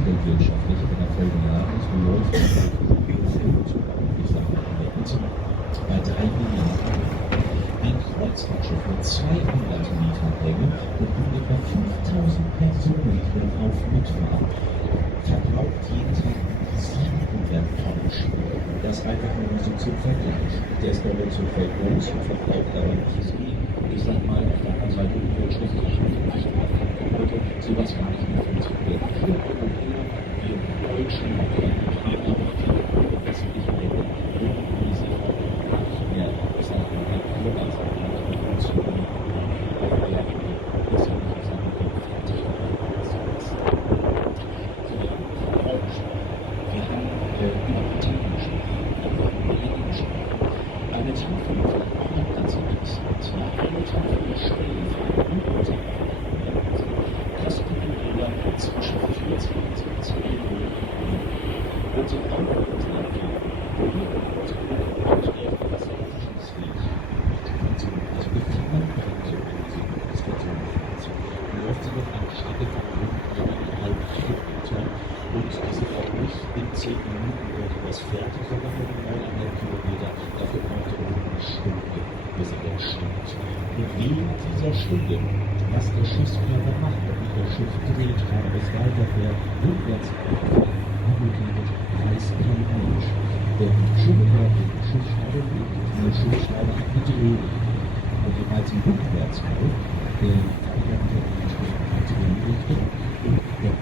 wirtschaftlich in der Folgejahren so läuft, ich sage mal, bei 3 Milliarden. Ein Kreuzfahrtschiff mit 200 Metern Länge und ungefähr 5000 Personen darauf mitfahren, verbraucht jeden Tag 700 Tonnen Sprit. Das einfach nur so zum Vergleich. Der ist doppelt so groß und verbraucht aber nicht so viel. Ich sag mal, auf der anderen Seite umweltschädlich. Heute sowas gar nicht mehr funktioniert. Wir Europäer, wir Deutschen, wir Japaner, das will ich mir irgendwie sie auch gar nicht mehr, ich sag mal, Urlaub funktionieren. Wir haben über Patent gesprochen, über Energie gesprochen. Eine Tafel auch ganz interessant. Eine Tafel Stellen kostet im Monat zwischen 24 und 10 Euro. Und so auch und diese auch nicht in 10 Minuten irgendwas fertig, sondern für 9,5 Kilometer. Dafür braucht ihr eine Stunde, bis er dann steht. Und während dieser Stunde, was der Schiffsführer macht, damit das Schiff dreht, kann es weiterfährt, rückwärts abgegliedert, weiß kein Mensch. Denn schon über den Schiffsschneider liegt der Schiffsschneider gedreht. Und sobald sie rückwärts kommt, verändert der Schiff die Richtung und der